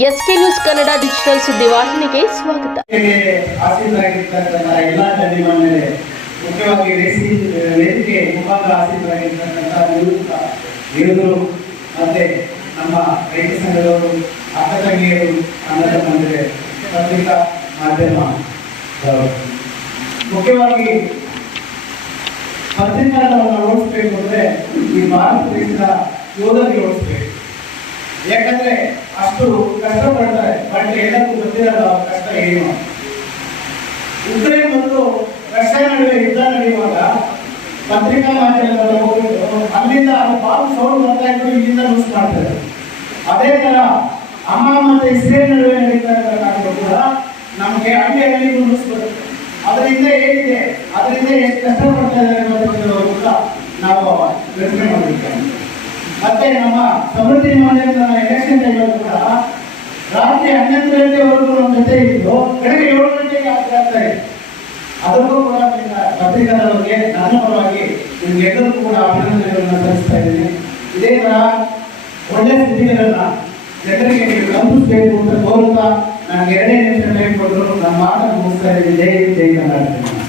SK news Kannada digital ಸುದ್ದಿವಾಹಿನಿಗೆ ಸ್ವಾಗತ. ಎಲ್ಲ ಜನರ ಮೇಲೆ ಮುಖ್ಯವಾಗಿ ವೇದಿಕೆ ಮುಖಾಂತರ ಆಸೀನರಾಗಿರ್ತಕ್ಕಂಥ ನಿವೃತ್ತ ಹಿರಿಯರು ಮತ್ತೆ ನಮ್ಮ ರೈತ ಸಂಘದವರು, ಅಕ್ಕ ತಂಗಿಯರು, ಅಣ್ಣದ ಮಂದಿರ, ಪತ್ರಿಕಾ ಮಾಧ್ಯಮ ಮುಖ್ಯವಾಗಿ ಪತ್ರಿಕಾವನ್ನು ಓಡಿಸ್ಬೇಕು ಅಂದ್ರೆ ಈ ಭಾರತ ದೇಶದ ಯೋಧರಿಗೆ ಓಡಿಸ್ಬೇಕು. ಯಾಕಂದ್ರೆ ಅಷ್ಟು ಕಷ್ಟಪಡ್ತಾರೆ, ಬಟ್ ಎಲ್ಲಕ್ಕೂ ಗೊತ್ತಿರಲ್ಲ ಕಷ್ಟ ಏನು. ಉಕ್ರೇನ್ ಮತ್ತು ರಷ್ಯಾ ನಡುವೆ ಯುದ್ಧ ನಡೆಯುವಾಗ ಪತ್ರಿಕಾ ಮಾಧ್ಯಮದಲ್ಲಿ ಹೋಗ್ಬಿಟ್ಟು ಅಲ್ಲಿಂದ ಬಾಂಬ್ ಸೌಂಡ್ ಬರ್ತಾ ಇದ್ರು, ಇಲ್ಲಿಂದ ನ್ಯೂಸ್ ಮಾಡ್ತಾರೆ. ಅದೇ ತರ ಅಮ್ಮ ಮತ್ತೆ ಇಸ್ರೇಲ್ ನಡುವೆ ನಡೀತಾ ಇರಬೇಕಾದ್ರೂ ಕೂಡ ನಮ್ಗೆ ಹಳ್ಳಿ ನ್ಯೂಸ್ ಬರುತ್ತೆ. ಅದರಿಂದ ಏನಿದೆ, ಅದರಿಂದ ಎಷ್ಟು ಕಷ್ಟಪಡ್ತಾ ಇದ್ದಾರೆ ಅನ್ನೋದನ್ನು ಕೂಡ ನಾವು ಯೋಚನೆ ಮಾಡಬೇಕು. ಮತ್ತೆ ನಮ್ಮ ಸಮೃದ್ಧಿ ಮಾಧ್ಯಮದ ಎಲೆಕ್ಷನ್ ಟೈಮಲ್ಲಿ ಕೂಡ ರಾತ್ರಿ 11 ಗಂಟೆವರೆಗೂ ನಮ್ಮ ಜೊತೆ ಇದ್ದು ಬೆಳಗ್ಗೆ 7 ಗಂಟೆಗೆ ಆಗ್ತಾ ಇದೆ. ಅದಕ್ಕೂ ಕೂಡ ಪತ್ರಿಕಾದವರಿಗೆ ನನ್ನ ಪರವಾಗಿ ನಿಮ್ಗೆ ಎಲ್ಲರಿಗೂ ಕೂಡ ಅಭಿನಂದನೆಗಳನ್ನು ಸಲ್ಲಿಸ್ತಾ ಇದ್ದೀನಿ. ಇದೇ ತರ ಒಳ್ಳೆ ಸುದ್ದಿಗಳನ್ನ ಜನರಿಗೆ ನೀವು ತಲುಪಿಸಬೇಕು ಅಂತ ಕೋರುತ್ತಾ ನನಗೆ 2 ನಿಮಿಷ ಟೈಮ್ ಕೊಟ್ಟರು. ನಾನು ಮಾತನ್ನು ಮುಗಿಸ್ತಾ ಇದ್ದೀನಿ. ಜೈ ಕರ್ನಾಟಕ.